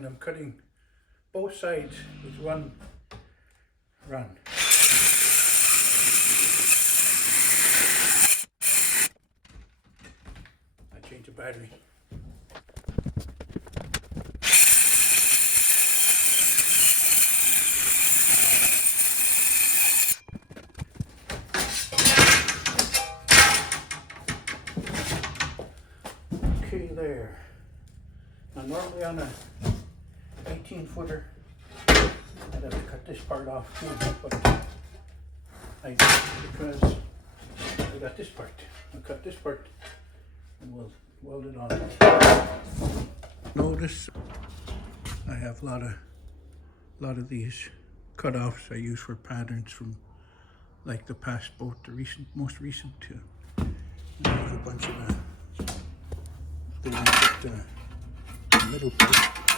And I'm cutting both sides with one run. I change the battery. Okay, there. Now normally on a 18-footer, I'd have to cut this part off too, but I didn't because I got this part. I'll cut this part and we'll weld it on. Notice I have a lot of these cut-offs I use for patterns from like the past boat, the most recent two. And I have a bunch of the middle part.